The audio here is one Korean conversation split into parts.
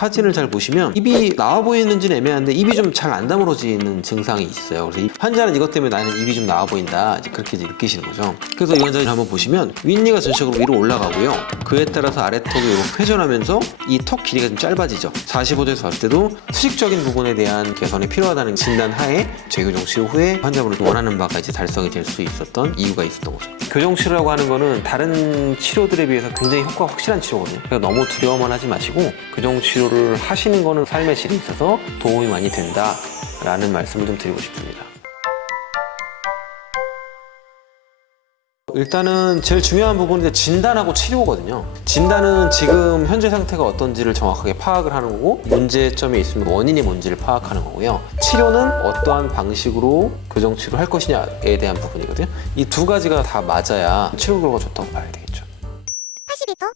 사진을 잘 보시면 입이 나와 보이는지는 애매한데 입이 좀 잘 안 다물어지는 증상이 있어요. 그래서 환자는 이것 때문에 나는 입이 좀 나와 보인다, 이제 그렇게 이제 느끼시는 거죠. 그래서 이 환자를 한번 보시면 윗니가 전체적으로 위로 올라가고요. 그에 따라서 아래턱이 이렇게 회전하면서 이 턱 길이가 좀 짧아지죠. 45도에서 봤을 때도 수직적인 부분에 대한 개선이 필요하다는 진단 하에 재교정 치료 후에 환자분이 원하는 바가 이제 달성이 될 수 있었던 이유가 있었던 거죠. 교정 치료라고 하는 거는 다른 치료들에 비해서 굉장히 효과가 확실한 치료거든요. 그러니까 너무 두려워만 하지 마시고 교정 치료를 하시는 거는 삶의 질에 있어서 도움이 많이 된다라는 말씀을 좀 드리고 싶습니다. 일단은 제일 중요한 부분은 이제 진단하고 치료거든요. 진단은 지금 현재 상태가 어떤지를 정확하게 파악을 하는 거고, 문제점이 있으면 원인이 뭔지를 파악하는 거고요. 치료는 어떠한 방식으로 교정 치료를 할 것이냐에 대한 부분이거든요. 이 두 가지가 다 맞아야 치료 결과가 좋다고 봐야 되겠죠. 82도?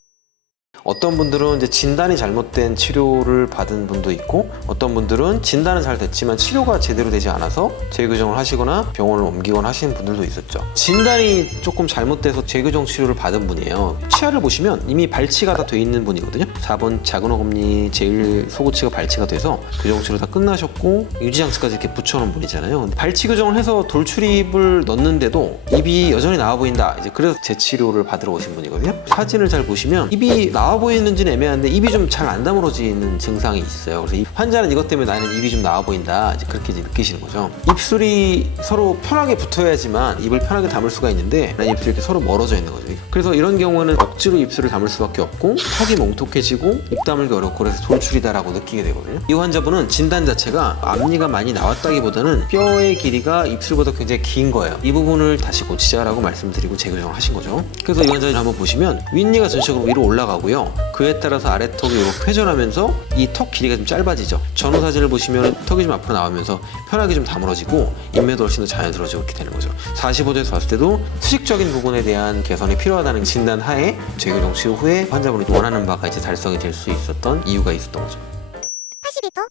어떤 분들은 이제 진단이 잘못된 치료를 받은 분도 있고, 어떤 분들은 진단은 잘 됐지만 치료가 제대로 되지 않아서 재교정을 하시거나 병원을 옮기거나 하시는 분들도 있었죠. 진단이 조금 잘못돼서 재교정 치료를 받은 분이에요. 치아를 보시면 이미 발치가 다 돼 있는 분이거든요. 4번 작은 어금니 제일 속우치가 발치가 돼서 교정 치료 다 끝나셨고 유지장치까지 이렇게 붙여놓은 분이잖아요. 발치 교정을 해서 돌출입을 넣는데도 입이 여전히 나와 보인다, 이제 그래서 재치료를 받으러 오신 분이거든요. 사진을 잘 보시면 입이 나와 보이는지는 애매한데 입이 좀 잘 안 다물어지는 증상이 있어요. 그래서 이 환자는 이것 때문에 나는 입이 좀 나와 보인다, 이제 그렇게 이제 느끼시는 거죠. 입술이 서로 편하게 붙어야지만 입을 편하게 담을 수가 있는데 입술이 이렇게 서로 멀어져 있는 거죠. 그래서 이런 경우는 억지로 입술을 담을 수밖에 없고 턱이 몽톡해지고 입 다물기 어렵고, 그래서 돌출이다라고 느끼게 되거든요. 이 환자분은 진단 자체가 앞니가 많이 나왔다기보다는 뼈의 길이가 입술보다 굉장히 긴 거예요. 이 부분을 다시 고치자라고 말씀드리고 재교정을 하신 거죠. 그래서 이 환자를 한번 보시면 윗니가 전체적으로 위로 올라가고요. 그에 따라서 아래턱이 이렇게 회전하면서 이 턱 길이가 좀 짧아지죠. 전후 사진을 보시면 턱이 좀 앞으로 나오면서 편하게 좀 다물어지고 인매도 훨씬 더 자연스러워지고 이렇게 되는 거죠. 45도에서 봤을 때도 수직적인 부분에 대한 개선이 필요하다는 진단 하에 재교정 치료 후에 환자분이 원하는 바가 이제 달성이 될 수 있었던 이유가 있었던 거죠. 82도?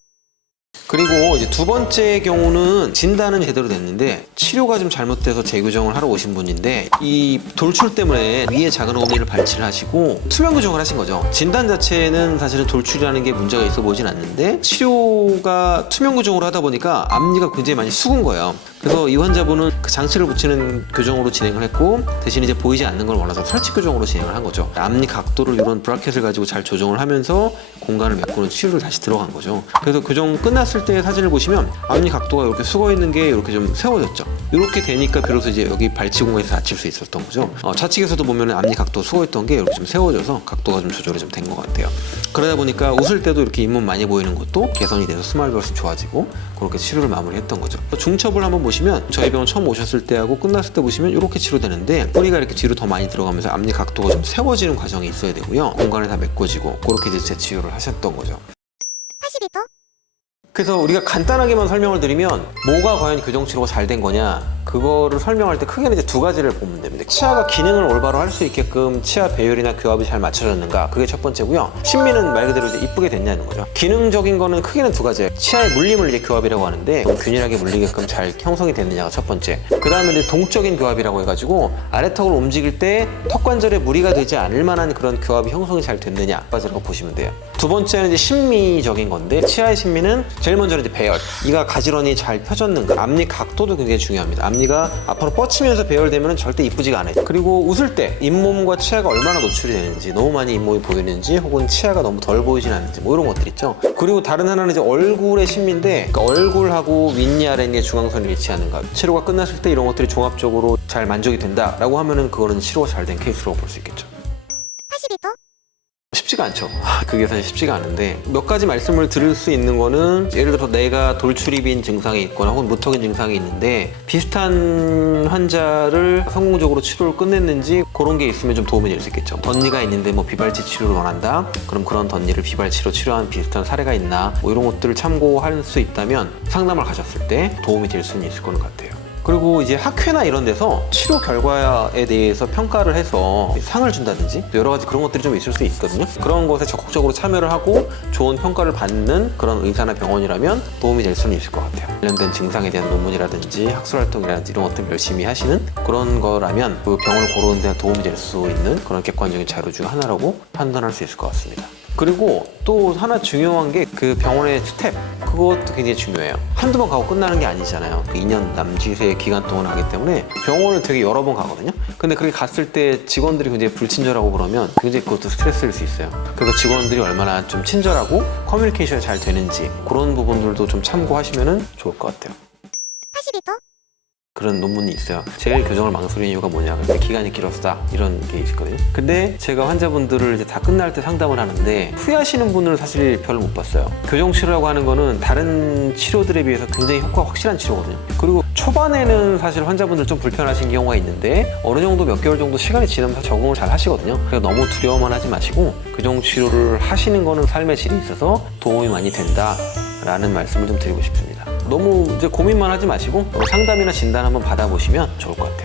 그리고 이제 두 번째 경우는 진단은 제대로 됐는데 치료가 좀 잘못돼서 재교정을 하러 오신 분인데, 이 돌출 때문에 위에 작은 어금니를 발치를 하시고 투명 교정을 하신 거죠. 진단 자체는 사실은 돌출이라는 게 문제가 있어 보이진 않는데 치료가 투명 교정으로 하다 보니까 앞니가 굉장히 많이 숙은 거예요. 그래서 이 환자분은 그 장치를 붙이는 교정으로 진행을 했고, 대신 이제 보이지 않는 걸 원해서 설치 교정으로 진행을 한 거죠. 앞니 각도를 이런 브라켓을 가지고 잘 조정을 하면서 공간을 메꾸는 치료를 다시 들어간 거죠. 그래서 교정 끝났을 때 사진을 보시면 앞니 각도가 이렇게 숙어 있는 게 이렇게 좀 세워졌죠. 이렇게 되니까 비로소 이제 여기 발치 공간에서 다칠 수 있었던 거죠. 좌측에서도 보면 앞니 각도 숙어 있던 게 이렇게 좀 세워져서 각도가 좀 조절이 좀 된 것 같아요. 그러다 보니까 웃을 때도 이렇게 잇몸 많이 보이는 것도 개선이 돼서 스마일이 훨씬 좋아지고, 그렇게 치료를 마무리했던 거죠. 중첩을 한번 보시면 저희 병원 처음 오셨을 때하고 끝났을 때 보시면 이렇게 치료되는데, 뿌리가 이렇게 뒤로 더 많이 들어가면서 앞니 각도가 좀 세워지는 과정이 있어야 되고요. 공간이 다 메꿔지고 그렇게 이제 재치료를 하셨던 거죠. 82도? 그래서 우리가 간단하게만 설명을 드리면 뭐가 과연 교정 치료가 잘 된 거냐, 그거를 설명할 때 크게는 이제 두 가지를 보면 됩니다. 치아가 기능을 올바로 할 수 있게끔 치아 배열이나 교합이 잘 맞춰졌는가, 그게 첫 번째고요. 신미는 말 그대로 이제 이쁘게 됐냐는 거죠. 기능적인 거는 크게는 두 가지예요. 치아의 물림을 이제 교합이라고 하는데 균일하게 물리게끔 잘 형성이 됐느냐가 첫 번째. 그 다음에 이제 동적인 교합이라고 해가지고 아래턱을 움직일 때 턱관절에 무리가 되지 않을 만한 그런 교합이 형성이 잘 됐느냐, 까지라고 보시면 돼요. 두 번째는 이제 신미적인 건데, 치아의 신미는 제일 먼저는 이제 배열, 이가 가지런히 잘 펴졌는가, 앞니 각도도 굉장히 중요합니다. 앞니가 앞으로 뻗치면서 배열되면 절대 이쁘지가 않아요. 그리고 웃을 때 잇몸과 치아가 얼마나 노출이 되는지, 너무 많이 잇몸이 보이는지 혹은 치아가 너무 덜 보이진 않는지, 뭐 이런 것들 있죠. 그리고 다른 하나는 이제 얼굴의 신미인데, 그러니까 얼굴하고 윗니 아랫니의 중앙선이 위치하는가, 치료가 끝났을 때 이런 것들이 종합적으로 잘 만족이 된다라고 하면은 그거는 치료가 잘 된 케이스라고 볼 수 있겠죠. 82도? 쉽지가 않죠. 그게 사실 쉽지가 않은데, 몇 가지 말씀을 드릴 수 있는 거는, 예를 들어서 내가 돌출입인 증상이 있거나 혹은 무턱인 증상이 있는데 비슷한 환자를 성공적으로 치료를 끝냈는지, 그런 게 있으면 좀 도움이 될 수 있겠죠. 덧니가 있는데 뭐 비발치 치료를 원한다, 그럼 그런 덧니를 비발치로 치료한 비슷한 사례가 있나, 뭐 이런 것들을 참고할 수 있다면 상담을 가셨을 때 도움이 될 수는 있을 것 같아요. 그리고 이제 학회나 이런 데서 치료 결과에 대해서 평가를 해서 상을 준다든지 여러 가지 그런 것들이 좀 있을 수 있거든요. 그런 것에 적극적으로 참여를 하고 좋은 평가를 받는 그런 의사나 병원이라면 도움이 될 수는 있을 것 같아요. 관련된 증상에 대한 논문이라든지 학술활동이라든지 이런 것들 열심히 하시는 그런 거라면 그 병원을 고르는 데 도움이 될 수 있는 그런 객관적인 자료 중 하나라고 판단할 수 있을 것 같습니다. 그리고 또 하나 중요한 게 그 병원의 스텝, 그것도 굉장히 중요해요. 한두 번 가고 끝나는 게 아니잖아요. 그 2년 남짓의 기간 동안 하기 때문에 병원을 되게 여러 번 가거든요. 근데 그렇게 갔을 때 직원들이 굉장히 불친절하고 그러면 굉장히 그것도 스트레스일 수 있어요. 그래서 직원들이 얼마나 좀 친절하고 커뮤니케이션이 잘 되는지 그런 부분들도 좀 참고하시면 좋을 것 같아요. 81도, 그런 논문이 있어요. 제일 교정을 망설이는 이유가 뭐냐, 근데 기간이 길었다, 이런 게 있거든요. 근데 제가 환자분들을 이제 다 끝날 때 상담을 하는데 후회하시는 분을 사실 별로 못 봤어요. 교정 치료라고 하는 거는 다른 치료들에 비해서 굉장히 효과가 확실한 치료거든요. 그리고 초반에는 사실 환자분들 좀 불편하신 경우가 있는데 어느 정도 몇 개월 정도 시간이 지나면서 적응을 잘 하시거든요. 그래서 너무 두려워만 하지 마시고 교정 치료를 하시는 거는 삶의 질이 있어서 도움이 많이 된다라는 말씀을 좀 드리고 싶습니다. 너무 이제 고민만 하지 마시고 상담이나 진단 한번 받아보시면 좋을 것 같아요.